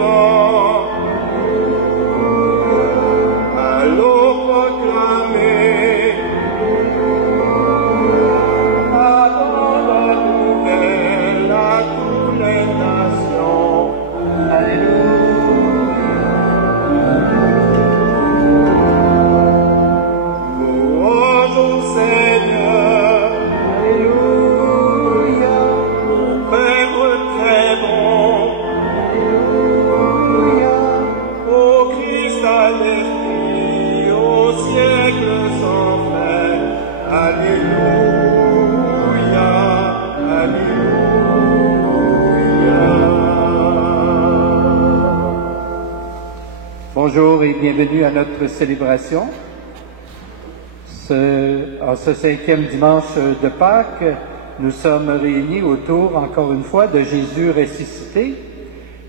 vivants. Allons proclamer la bonne nouvelle à toutes les nations. Alléluia. Louange au Seigneur. Alléluia. Père très bon. Alléluia. Au Christ à l'Esprit, au siècle sans fin. Alléluia. Alléluia. Bonjour et bienvenue à notre célébration. En ce 5e dimanche de Pâques, nous sommes réunis autour, encore une fois, de Jésus ressuscité,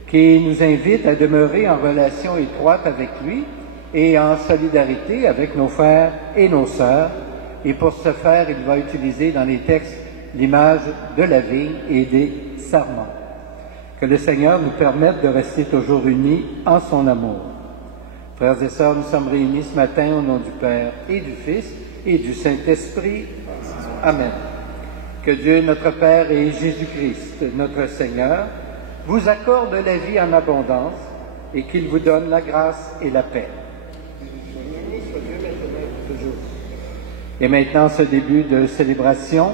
qui nous invite à demeurer en relation étroite avec lui et en solidarité avec nos frères et nos sœurs. Et pour ce faire, il va utiliser dans les textes l'image de la vigne et des sarments. Que le Seigneur nous permette de rester toujours unis en son amour. Frères et sœurs, nous sommes réunis ce matin au nom du Père et du Fils et du Saint-Esprit. Amen. Que Dieu, notre Père et Jésus-Christ, notre Seigneur, vous accorde la vie en abondance et qu'il vous donne la grâce et la paix. Et maintenant, ce début de célébration,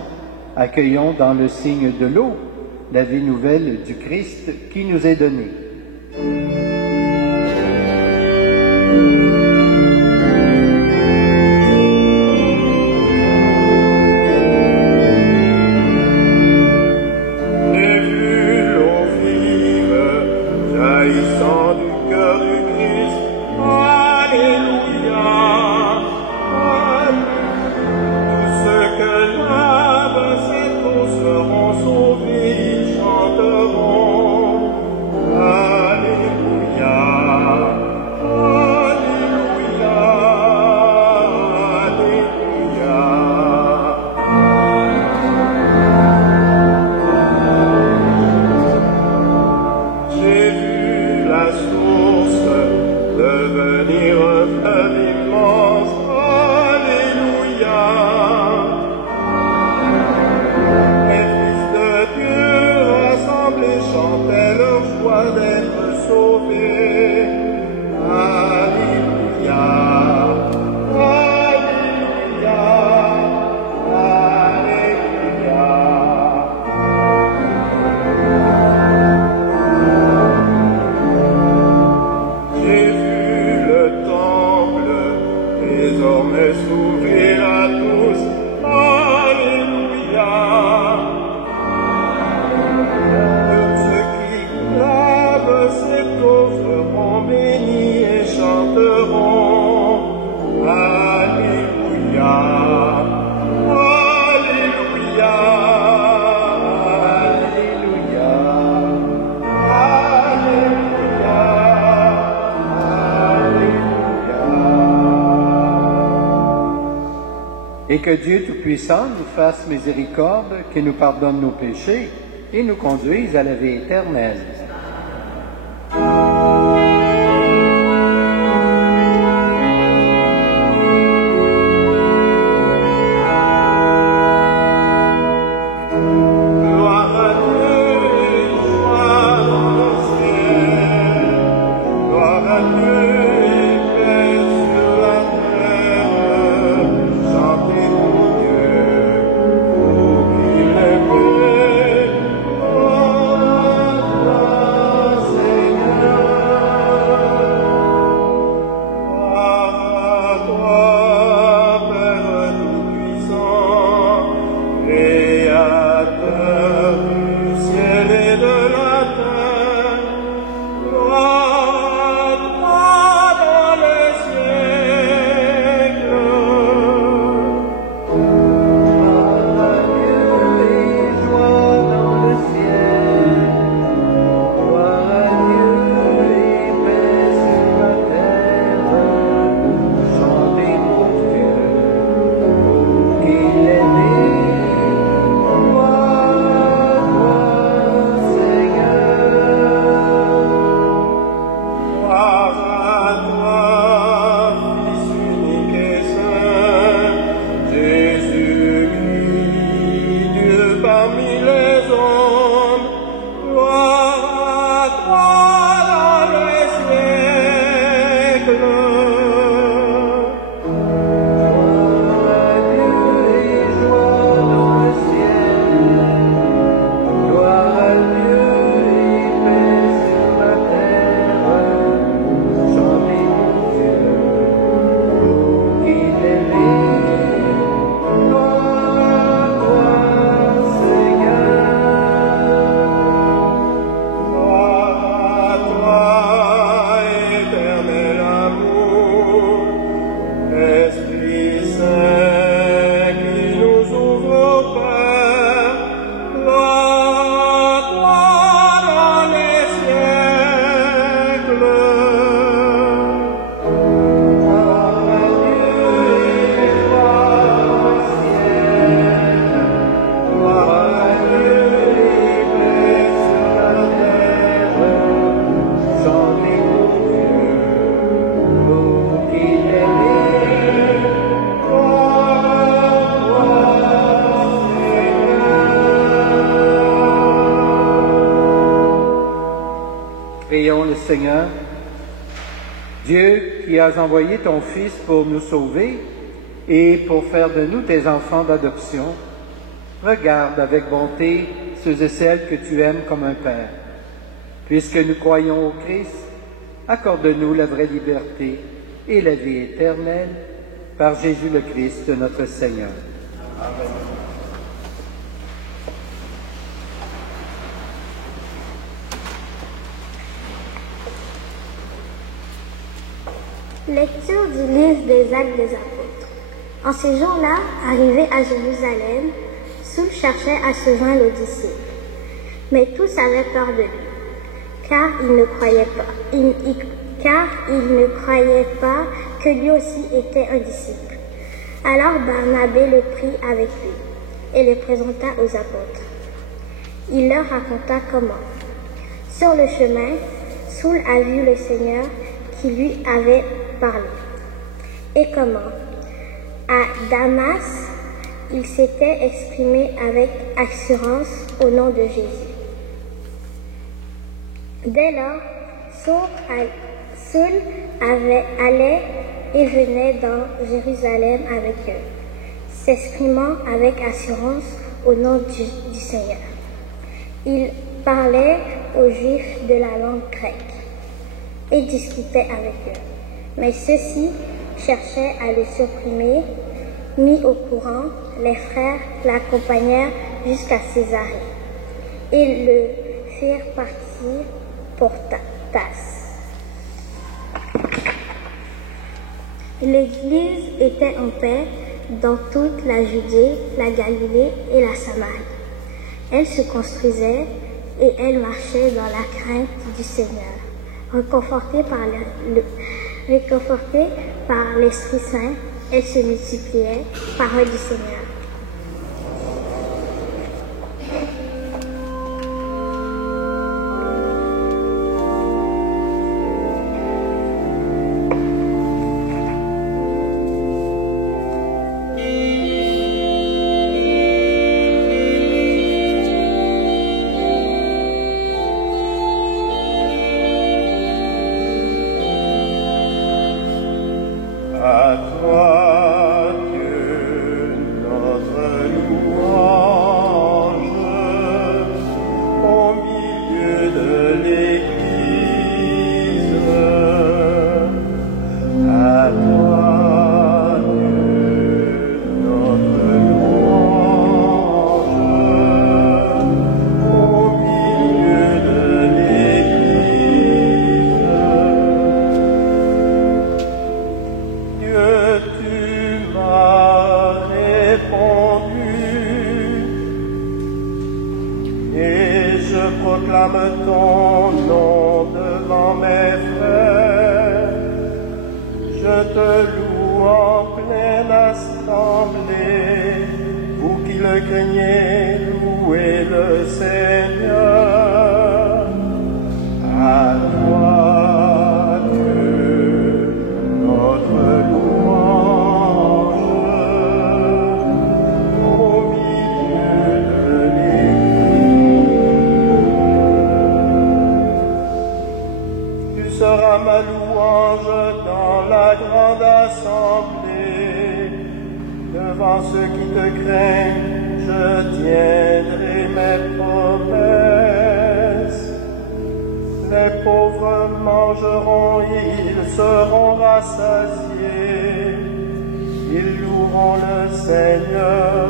accueillons dans le signe de l'eau la vie nouvelle du Christ qui nous est donnée. Et que Dieu Tout-Puissant nous fasse miséricorde, qu'il nous pardonne nos péchés et nous conduise à la vie éternelle. Amen. Prions le Seigneur. Dieu qui as envoyé ton Fils pour nous sauver et pour faire de nous tes enfants d'adoption, regarde avec bonté ceux et celles que tu aimes comme un Père. Puisque nous croyons au Christ, accorde-nous la vraie liberté et la vie éternelle par Jésus le Christ, notre Seigneur. Amen. Lecture du livre des Actes des Apôtres. En ces jours-là, arrivé à Jérusalem, Saül cherchait à se joindre aux disciples. Mais tous avaient peur de lui, car ils ne croyaient pas que lui aussi était un disciple. Alors Barnabé le prit avec lui et le présenta aux apôtres. Il leur raconta comment, sur le chemin, Saül a vu le Seigneur qui lui avait parlé, et comment, à Damas, il s'était exprimé avec assurance au nom de Jésus. Dès lors, Saül allait et venait dans Jérusalem avec eux, s'exprimant avec assurance au nom du Seigneur. Il parlait aux Juifs de la langue grecque et discutait avec eux. Mais ceux-ci cherchaient à le supprimer. Mis au courant, les frères l'accompagnèrent jusqu'à Césarée et le firent partir pour Tarse. L'Église était en paix dans toute la Judée, la Galilée et la Samarie. Elle se construisait et elle marchait dans la crainte du Seigneur, réconfortée par l'Esprit Saint. Elle se multipliait, parole du Seigneur. À toi, Dieu, sera ma louange dans la grande assemblée. Devant ceux qui te craignent, je tiendrai mes promesses. Les pauvres mangeront, ils seront rassasiés. Ils loueront le Seigneur,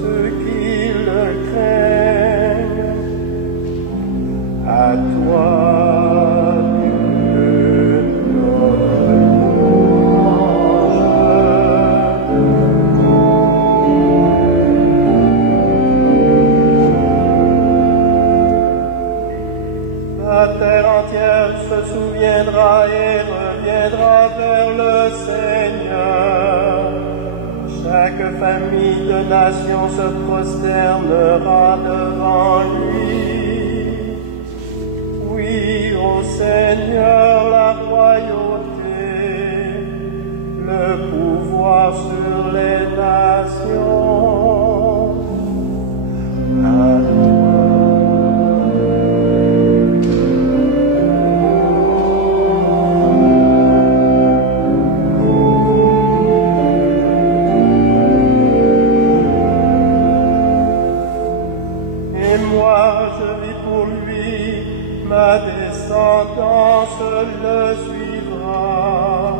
ceux qui le craignent. À toi, Dieu, notre louange. La terre entière se souviendra et reviendra vers le Seigneur. Chaque famille de nations se prosternera devant lui. Oui, ô Seigneur, la royauté, le pouvoir sur les nations. À toi. Ma descendance le suivra.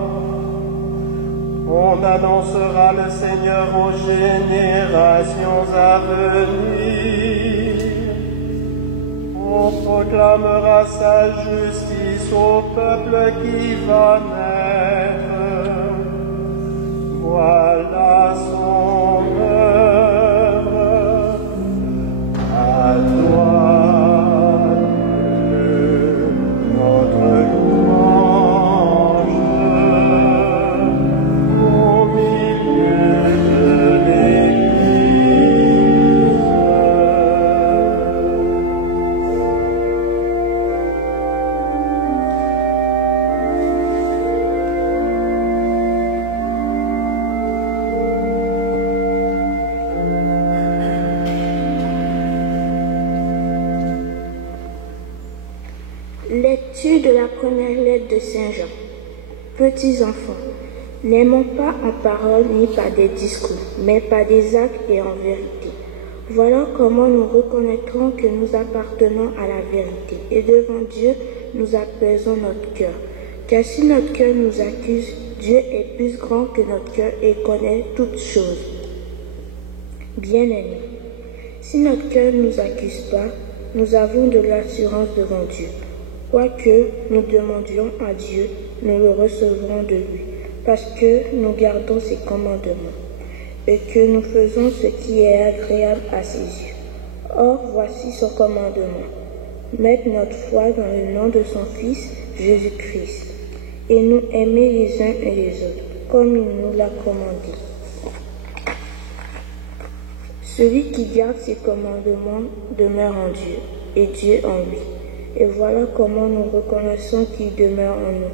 On annoncera le Seigneur aux générations à venir. On proclamera sa justice au peuple qui va naître. Voilà son œuvre. À toi. Lecture de la première lettre de Saint Jean. Petits enfants, n'aimons pas en parole ni par des discours, mais par des actes et en vérité. Voilà comment nous reconnaîtrons que nous appartenons à la vérité, et devant Dieu, nous apaisons notre cœur. Car si notre cœur nous accuse, Dieu est plus grand que notre cœur et connaît toutes choses. Bien-aimés, si notre cœur ne nous accuse pas, nous avons de l'assurance devant Dieu. Quoique nous demandions à Dieu, nous le recevrons de lui, parce que nous gardons ses commandements, et que nous faisons ce qui est agréable à ses yeux. Or, voici son commandement, mettre notre foi dans le nom de son Fils, Jésus-Christ, et nous aimer les uns et les autres, comme il nous l'a commandé. Celui qui garde ses commandements demeure en Dieu, et Dieu en lui. Et voilà comment nous reconnaissons qu'il demeure en nous,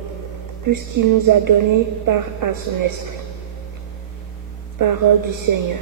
puisqu'il nous a donné part à son esprit. Parole du Seigneur.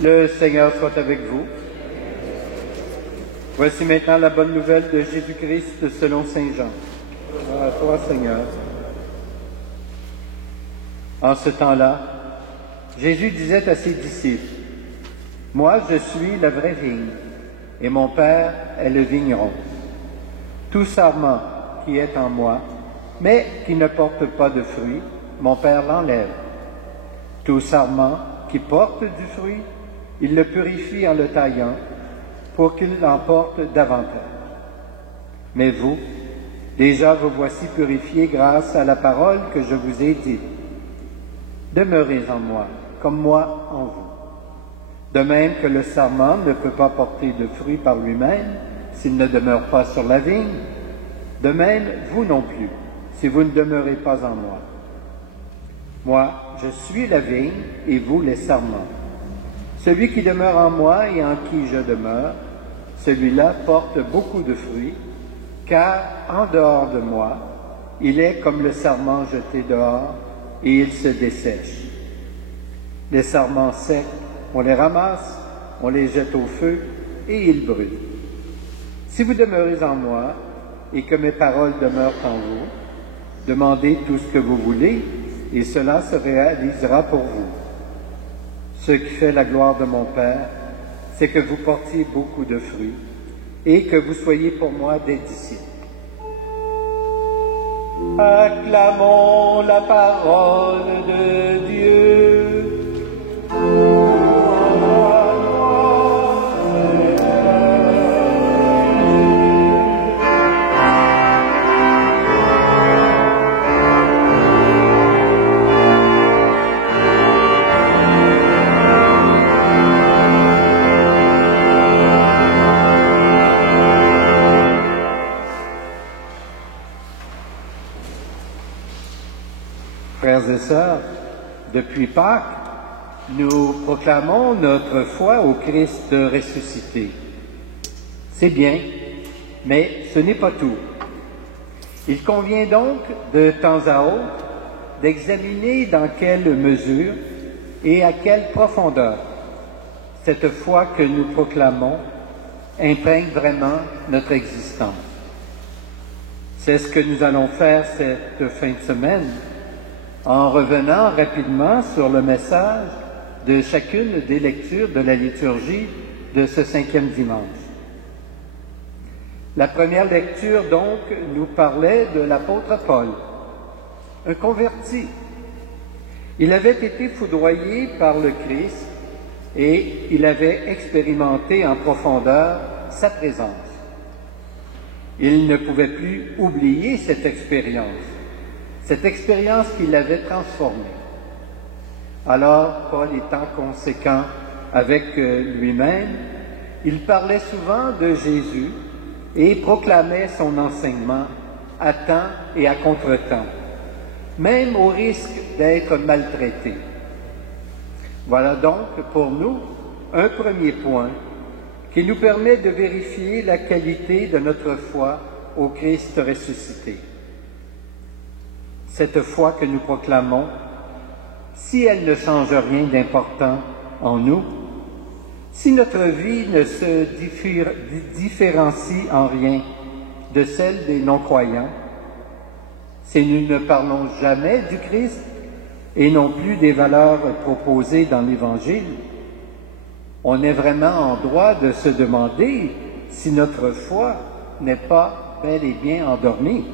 Le Seigneur soit avec vous. Voici maintenant la bonne nouvelle de Jésus-Christ selon Saint Jean. À toi, Seigneur. En ce temps-là, Jésus disait à ses disciples, « Moi, je suis la vraie vigne, et mon Père est le vigneron. Tout sarment qui est en moi, mais qui ne porte pas de fruits, mon Père l'enlève. Tout sarment qui porte du fruit, il le purifie en le taillant, pour qu'il en porte davantage. Mais vous, déjà vous voici purifiés grâce à la parole que je vous ai dite. Demeurez en moi, comme moi en vous. De même que le sarment ne peut pas porter de fruit par lui-même s'il ne demeure pas sur la vigne, de même vous non plus, si vous ne demeurez pas en moi. Moi, je suis la vigne et vous les sarments. Celui qui demeure en moi et en qui je demeure, celui-là porte beaucoup de fruits, car en dehors de moi, il est comme le sarment jeté dehors et il se dessèche. Les sarments secs, on les ramasse, on les jette au feu et ils brûlent. Si vous demeurez en moi et que mes paroles demeurent en vous, demandez tout ce que vous voulez et cela se réalisera pour vous. Ce qui fait la gloire de mon Père, c'est que vous portiez beaucoup de fruits et que vous soyez pour moi des disciples. Acclamons la parole de Dieu. Frères et sœurs, depuis Pâques, nous proclamons notre foi au Christ ressuscité. C'est bien, mais ce n'est pas tout. Il convient donc, de temps à autre, d'examiner dans quelle mesure et à quelle profondeur cette foi que nous proclamons imprègne vraiment notre existence. C'est ce que nous allons faire cette fin de semaine, en revenant rapidement sur le message de chacune des lectures de la liturgie de ce 5e dimanche. La première lecture, donc, nous parlait de l'apôtre Paul, un converti. Il avait été foudroyé par le Christ et il avait expérimenté en profondeur sa présence. Il ne pouvait plus oublier cette expérience qui l'avait transformé. Alors, Paul étant conséquent avec lui-même, il parlait souvent de Jésus et proclamait son enseignement à temps et à contre-temps, même au risque d'être maltraité. Voilà donc pour nous un premier point qui nous permet de vérifier la qualité de notre foi au Christ ressuscité. Cette foi que nous proclamons, si elle ne change rien d'important en nous, si notre vie ne se différencie en rien de celle des non-croyants, si nous ne parlons jamais du Christ et non plus des valeurs proposées dans l'Évangile, on est vraiment en droit de se demander si notre foi n'est pas bel et bien endormie.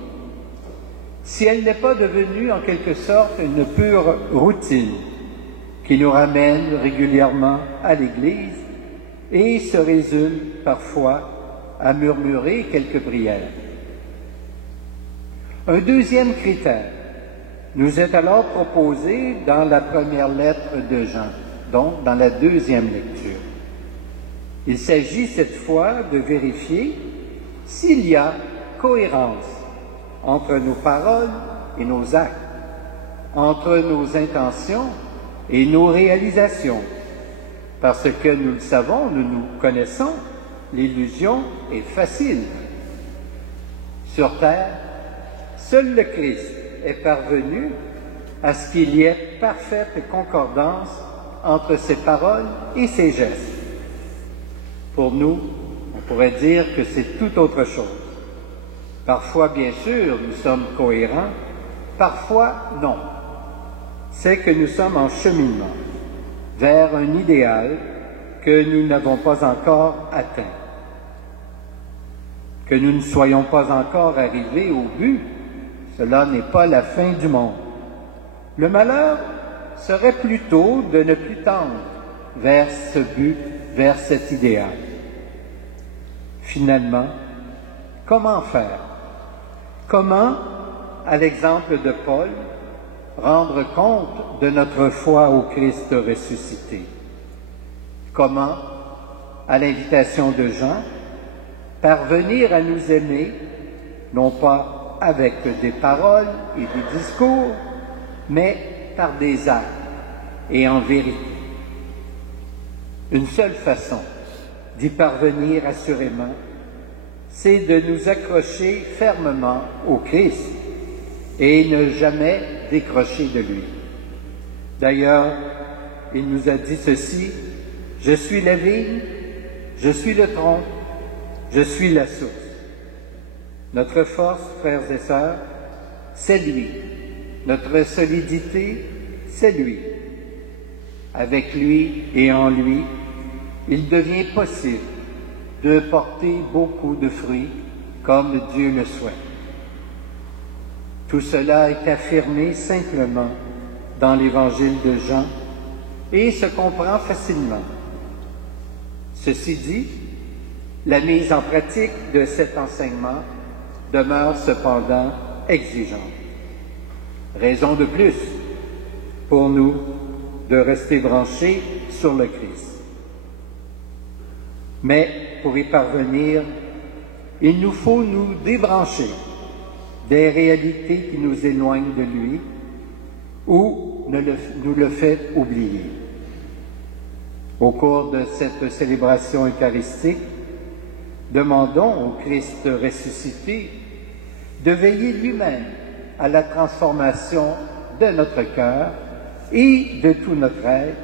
Si elle n'est pas devenue en quelque sorte une pure routine qui nous ramène régulièrement à l'Église et se résume parfois à murmurer quelques prières. Un deuxième critère nous est alors proposé dans la première lettre de Jean, donc dans la deuxième lecture. Il s'agit cette fois de vérifier s'il y a cohérence entre nos paroles et nos actes, entre nos intentions et nos réalisations. Parce que nous le savons, nous nous connaissons, l'illusion est facile. Sur terre, seul le Christ est parvenu à ce qu'il y ait parfaite concordance entre ses paroles et ses gestes. Pour nous, on pourrait dire que c'est tout autre chose. Parfois, bien sûr, nous sommes cohérents, parfois, non. C'est que nous sommes en cheminement vers un idéal que nous n'avons pas encore atteint. Que nous ne soyons pas encore arrivés au but, cela n'est pas la fin du monde. Le malheur serait plutôt de ne plus tendre vers ce but, vers cet idéal. Finalement, comment faire? Comment, à l'exemple de Paul, rendre compte de notre foi au Christ ressuscité? Comment, à l'invitation de Jean, parvenir à nous aimer, non pas avec des paroles et des discours, mais par des actes et en vérité? Une seule façon d'y parvenir assurément, c'est de nous accrocher fermement au Christ et ne jamais décrocher de lui. D'ailleurs, il nous a dit ceci: « Je suis la vigne, je suis le tronc, je suis la source. » Notre force, frères et sœurs, c'est lui. Notre solidité, c'est lui. Avec lui et en lui, il devient possible de porter beaucoup de fruits comme Dieu le souhaite. Tout cela est affirmé simplement dans l'Évangile de Jean et se comprend facilement. Ceci dit, la mise en pratique de cet enseignement demeure cependant exigeante. Raison de plus pour nous de rester branchés sur le Christ. Mais pour y parvenir, il nous faut nous débrancher des réalités qui nous éloignent de lui ou nous le fait oublier. Au cours de cette célébration eucharistique, demandons au Christ ressuscité de veiller lui-même à la transformation de notre cœur et de tout notre être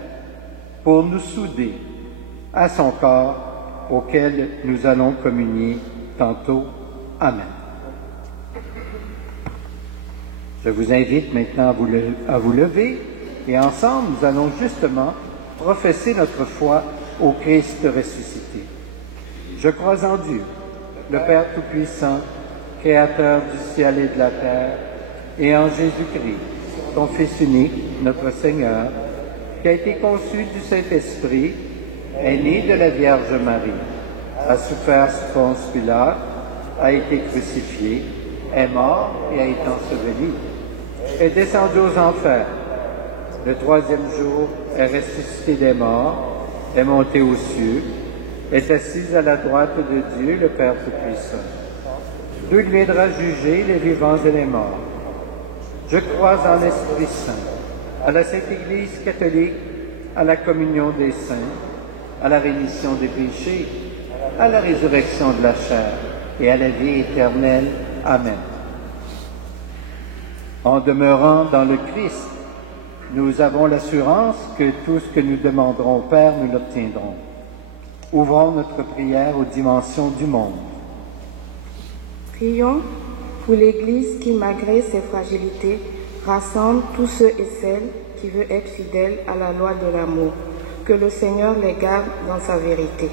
pour nous souder à son corps auquel nous allons communier tantôt. Amen. Je vous invite maintenant à vous lever et ensemble nous allons justement professer notre foi au Christ ressuscité. Je crois en Dieu, le Père Tout-Puissant, Créateur du ciel et de la terre, et en Jésus-Christ, ton Fils unique, notre Seigneur, qui a été conçu du Saint-Esprit, est né de la Vierge Marie, a souffert sous Ponce Pilate, a été crucifié, est mort et a été enseveli, est descendu aux enfers. Le troisième jour est ressuscité des morts, est monté aux cieux, est assis à la droite de Dieu, le Père Tout-Puissant. D'où il viendra juger les vivants et les morts. Je crois en l'Esprit Saint, à la Sainte Église catholique, à la communion des saints, à la rémission des péchés, à la résurrection de la chair et à la vie éternelle. Amen. En demeurant dans le Christ, nous avons l'assurance que tout ce que nous demanderons au Père, nous l'obtiendrons. Ouvrons notre prière aux dimensions du monde. Prions pour l'Église qui, malgré ses fragilités, rassemble tous ceux et celles qui veulent être fidèles à la loi de l'amour. Que le Seigneur les garde dans sa vérité.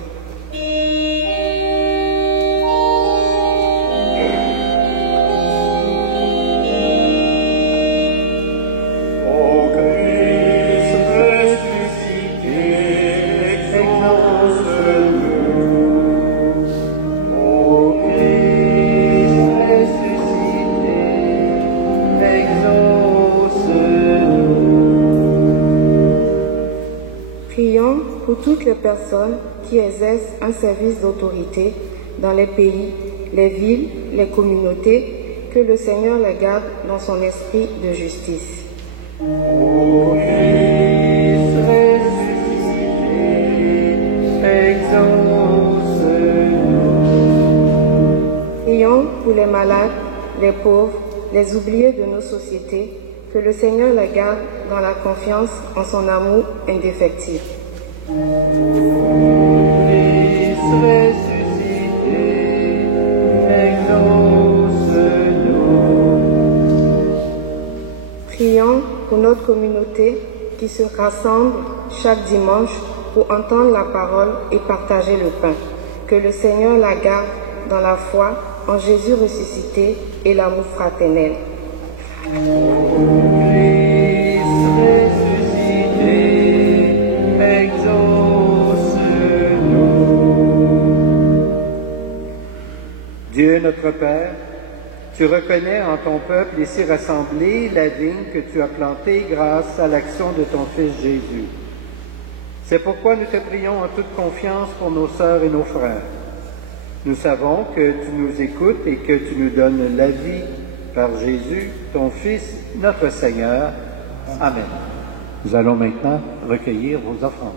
Pour toutes les personnes qui exercent un service d'autorité dans les pays, les villes, les communautés, que le Seigneur les garde dans son esprit de justice. Ô Christ ressuscité, exauce-nous. Prions pour les malades, les pauvres, les oubliés de nos sociétés, que le Seigneur les garde dans la confiance en son amour indéfectible. Christ ressuscité, exauce-nous. Prions pour notre communauté qui se rassemble chaque dimanche pour entendre la parole et partager le pain. Que le Seigneur la garde dans la foi en Jésus ressuscité et l'amour fraternel. Christ notre Père, tu reconnais en ton peuple ici rassemblé la vigne que tu as plantée grâce à l'action de ton Fils Jésus. C'est pourquoi nous te prions en toute confiance pour nos sœurs et nos frères. Nous savons que tu nous écoutes et que tu nous donnes la vie par Jésus, ton Fils, notre Seigneur. Amen. Nous allons maintenant recueillir vos offrandes.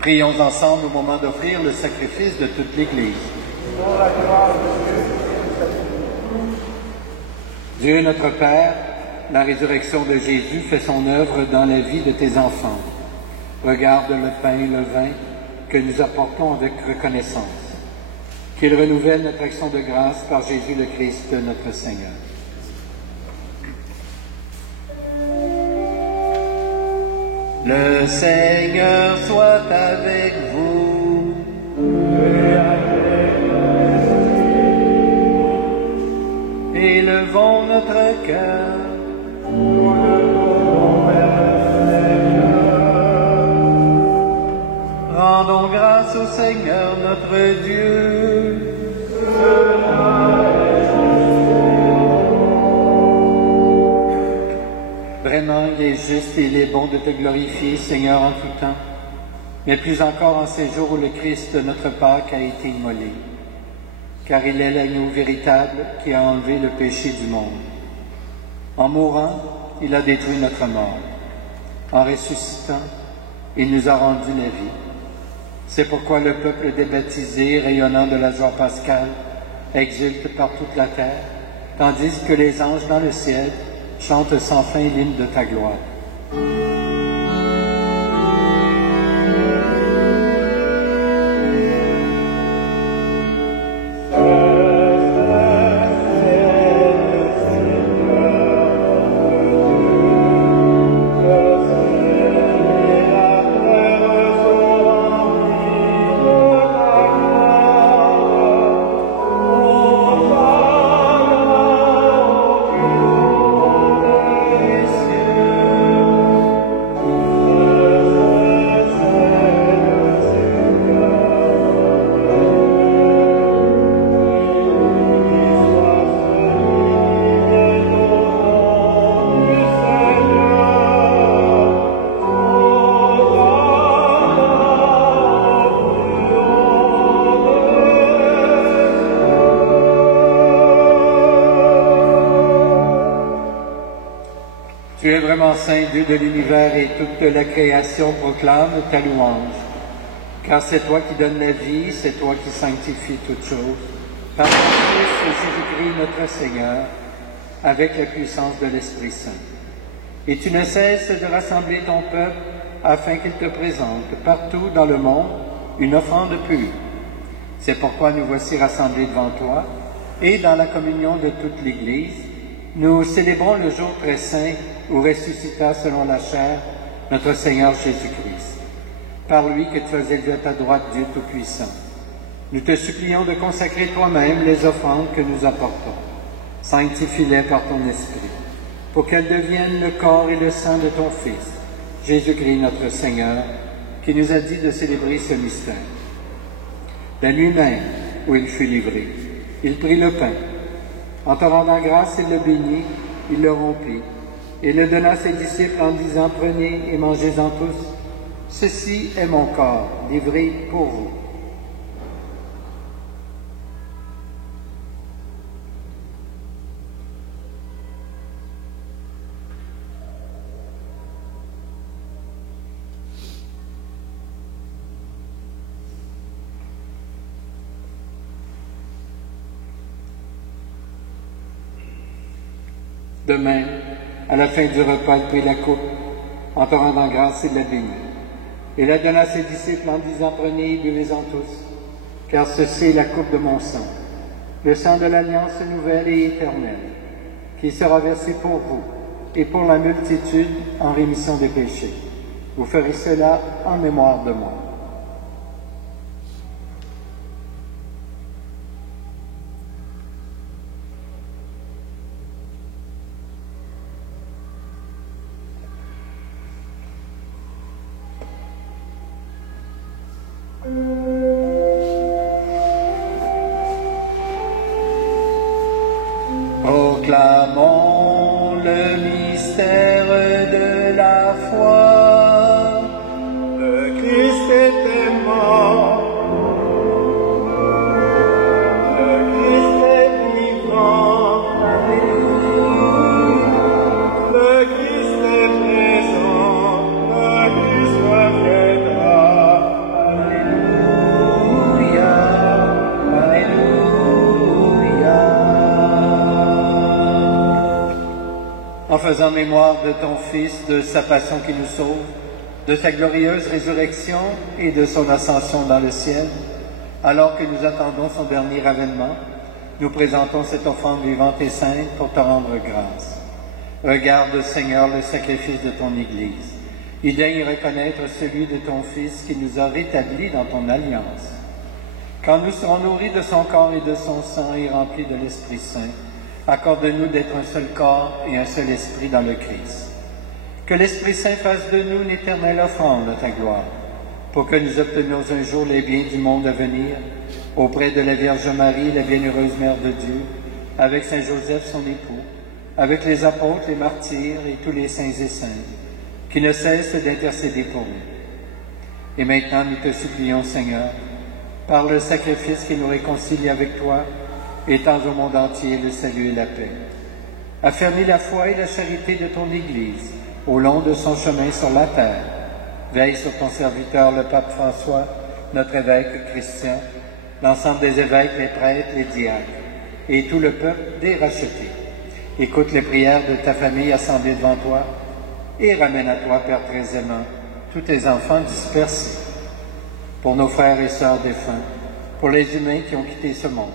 Prions ensemble au moment d'offrir le sacrifice de toute l'Église. Dieu notre Père, la résurrection de Jésus fait son œuvre dans la vie de tes enfants. Regarde le pain et le vin que nous apportons avec reconnaissance. Qu'il renouvelle notre action de grâce par Jésus le Christ, notre Seigneur. Le Seigneur soit avec vous. Élevons notre cœur. Rendons grâce au Seigneur notre Dieu. Vraiment, il est juste et il est bon de te glorifier, Seigneur, en tout temps, mais plus encore en ces jours où le Christ, notre Pâque, a été immolé, car il est l'agneau véritable qui a enlevé le péché du monde. En mourant, il a détruit notre mort. En ressuscitant, il nous a rendu la vie. C'est pourquoi le peuple des baptisés, rayonnant de la joie pascale, exulte par toute la terre, tandis que les anges dans le ciel chante sans fin l'hymne de ta gloire. Tu es vraiment saint, Dieu de l'univers, et toute la création proclame ta louange. Car c'est toi qui donnes la vie, c'est toi qui sanctifies toutes choses. Par ton Fils Jésus-Christ, notre Seigneur, avec la puissance de l'Esprit Saint. Et tu ne cesses de rassembler ton peuple afin qu'il te présente partout dans le monde une offrande pure. C'est pourquoi nous voici rassemblés devant toi, et dans la communion de toute l'Église, nous célébrons le jour très saint où ressuscita selon la chair notre Seigneur Jésus-Christ. Par lui que tu as élevé à ta droite Dieu Tout-Puissant. Nous te supplions de consacrer toi-même les offrandes que nous apportons. Sanctifie-les par ton esprit, pour qu'elles deviennent le corps et le sang de ton Fils, Jésus-Christ notre Seigneur, qui nous a dit de célébrer ce mystère. La nuit même où il fut livré, il prit le pain. En te rendant grâce, il le bénit, il le rompit, et le donna à ses disciples en disant, « Prenez et mangez-en tous. Ceci est mon corps, livré pour vous. » De même, à la fin du repas, il prit la coupe. En te rendant grâce, il la bénit. Et la donna à ses disciples en disant, « Prenez et buvez-en tous, car ceci est la coupe de mon sang, le sang de l'alliance nouvelle et éternelle, qui sera versé pour vous et pour la multitude en rémission des péchés. Vous ferez cela en mémoire de moi. » Proclamons le mystère de la foi. Le Christ était mort, le Christ est vivant, le Christ est présent, le Christ reviendra. Alléluia, Alléluia. En faisant mémoire de ton Fils, de sa passion qui nous sauve, de sa glorieuse résurrection et de son ascension dans le ciel, alors que nous attendons son dernier avènement, nous présentons cette offrande vivante et sainte pour te rendre grâce. Regarde, Seigneur, le sacrifice de ton Église, et daigne reconnaître celui de ton Fils qui nous a rétablis dans ton alliance. Quand nous serons nourris de son corps et de son sang et remplis de l'Esprit Saint, accorde-nous d'être un seul corps et un seul esprit dans le Christ. Que l'Esprit Saint fasse de nous une éternelle offrande de ta gloire, pour que nous obtenions un jour les biens du monde à venir, auprès de la Vierge Marie, la bienheureuse Mère de Dieu, avec Saint Joseph, son époux, avec les apôtres, les martyrs et tous les saints et saintes, qui ne cessent d'intercéder pour nous. Et maintenant, nous te supplions, Seigneur, par le sacrifice qui nous réconcilie avec toi, étends au monde entier le salut et la paix. Affermis la foi et la charité de ton Église au long de son chemin sur la terre. Veille sur ton serviteur, le pape François, notre évêque Christian, l'ensemble des évêques, les prêtres, les diacres, et tout le peuple des rachetés. Écoute les prières de ta famille assemblée devant toi, et ramène à toi, Père très aimant, tous tes enfants dispersés. Pour nos frères et sœurs défunts, pour les humains qui ont quitté ce monde,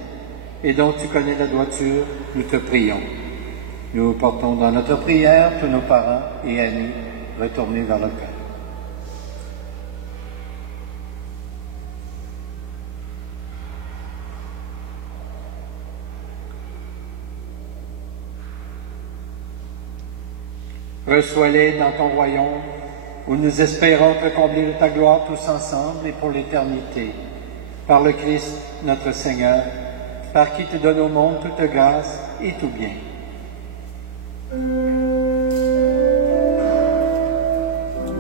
et dont tu connais la droiture, nous te prions. Nous portons dans notre prière tous nos parents et amis retournés vers le Père. Reçois-les dans ton royaume, où nous espérons te combler de ta gloire tous ensemble et pour l'éternité. Par le Christ, notre Seigneur, par qui tu donnes au monde toute grâce et tout bien.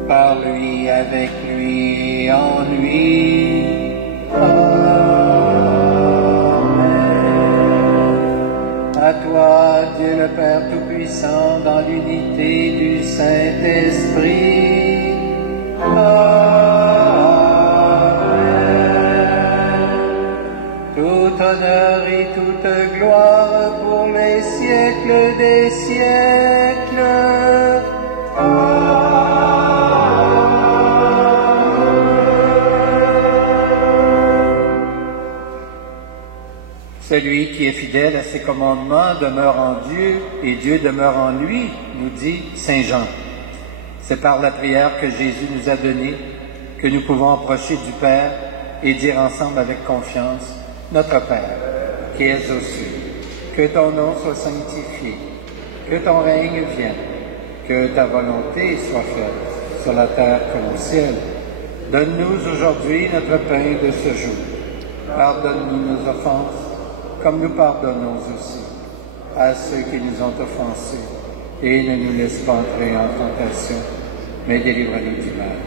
Par lui, avec lui et en lui. Amen. À toi, Dieu le Père Tout-Puissant, dans l'unité du Saint-Esprit. Amen. Tout honneur et toute gloire pour les siècles des siècles. Celui qui est fidèle à ses commandements demeure en Dieu et Dieu demeure en lui, nous dit Saint Jean. C'est par la prière que Jésus nous a donnée que nous pouvons approcher du Père et dire ensemble avec confiance, Notre Père, qui es aux cieux, que ton nom soit sanctifié, que ton règne vienne, que ta volonté soit faite sur la terre comme au ciel. Donne-nous aujourd'hui notre pain de ce jour. Pardonne-nous nos offenses, comme nous pardonnons aussi à ceux qui nous ont offensés. Et ne nous laisse pas entrer en tentation, mais délivre-nous du mal.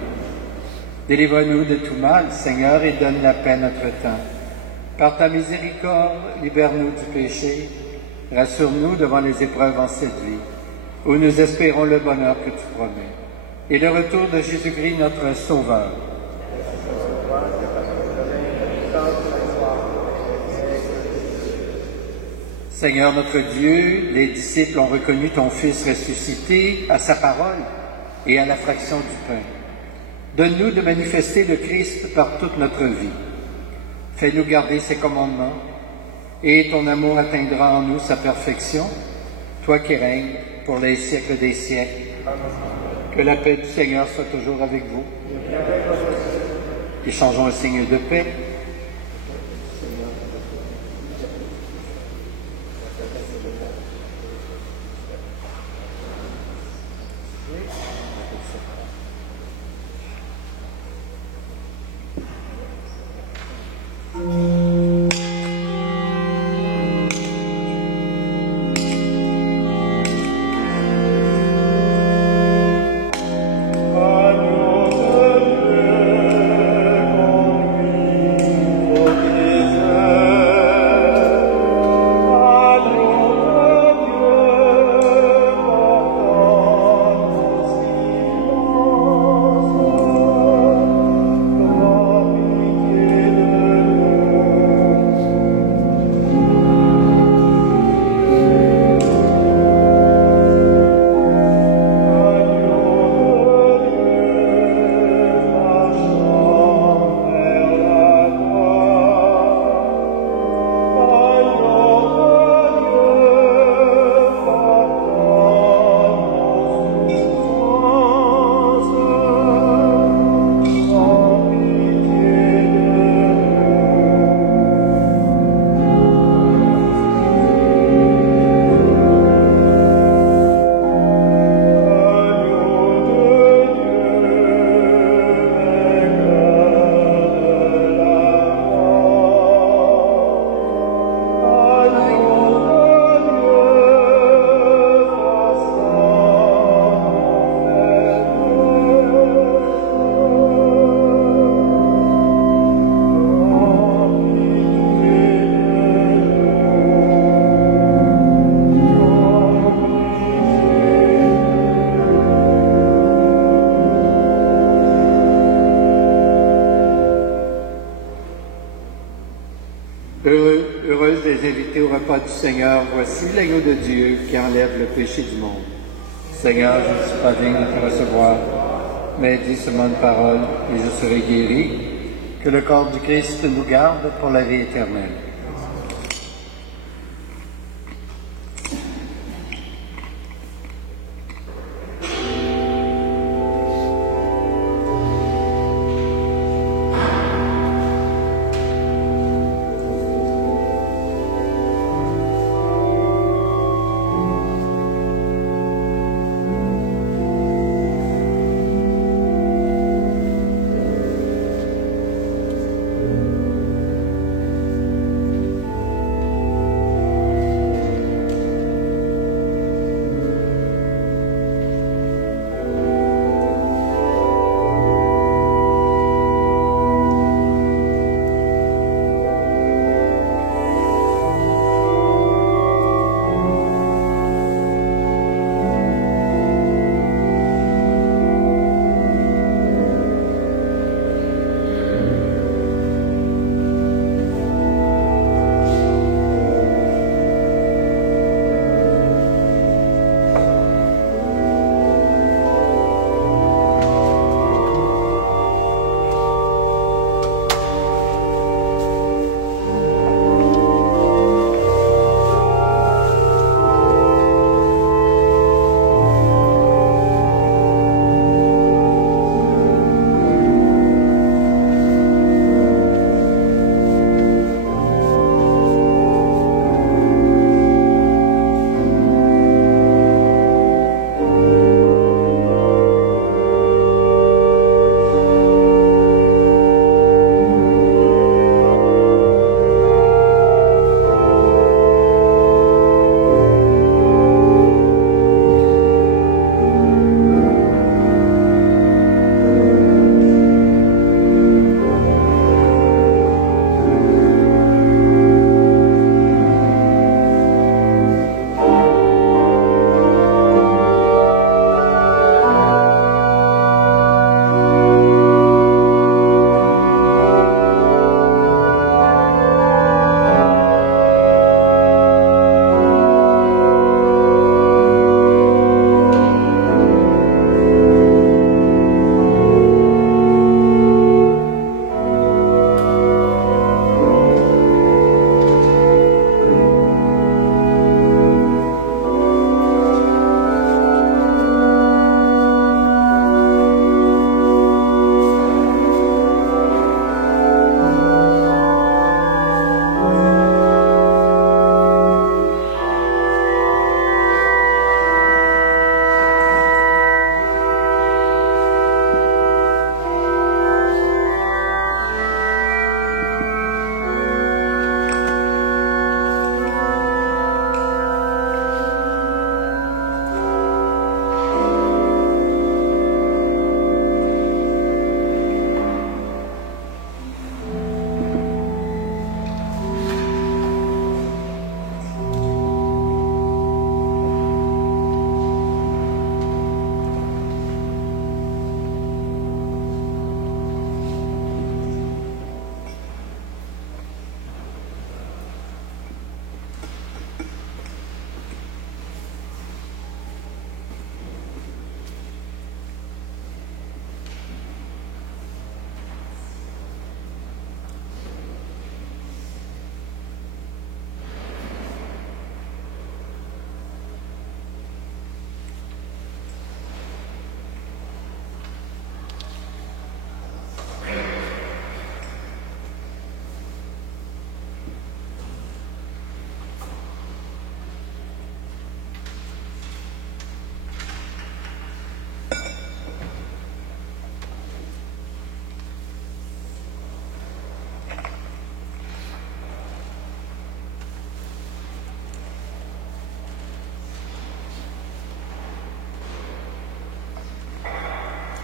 Délivre-nous de tout mal, Seigneur, et donne la paix à notre temps. Par ta miséricorde, libère-nous du péché. Rassure-nous devant les épreuves en cette vie, où nous espérons le bonheur que tu promets, et le retour de Jésus-Christ, notre Sauveur. Seigneur notre Dieu, les disciples ont reconnu ton Fils ressuscité à sa parole et à la fraction du pain. Donne-nous de manifester le Christ par toute notre vie. Fais-nous garder ses commandements, et ton amour atteindra en nous sa perfection, toi qui règnes pour les siècles des siècles. Que la paix du Seigneur soit toujours avec vous. Échangeons un signe de paix. Heureuse des invités au repas du Seigneur, voici l'agneau de Dieu qui enlève le péché du monde. Seigneur, je ne suis pas digne de te recevoir, mais dis seulement une parole et je serai guéri. Que le corps du Christ nous garde pour la vie éternelle.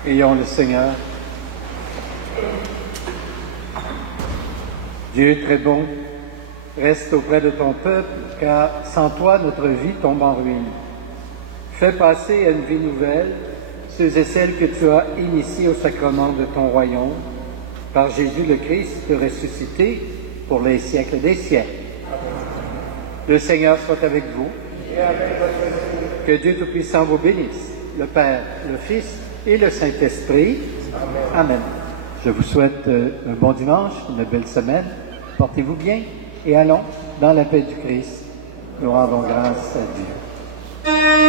Ayons le Seigneur. Dieu très bon, reste auprès de ton peuple, car sans toi notre vie tombe en ruine. Fais passer à une vie nouvelle ceux et celles que tu as initiés au sacrement de ton royaume, par Jésus le Christ ressuscité pour les siècles des siècles. Le Seigneur soit avec vous. Que Dieu Tout-Puissant vous bénisse, le Père, le Fils et le Saint-Esprit. Amen. Je vous souhaite un bon dimanche, une belle semaine. Portez-vous bien et allons dans la paix du Christ. Nous rendons grâce à Dieu.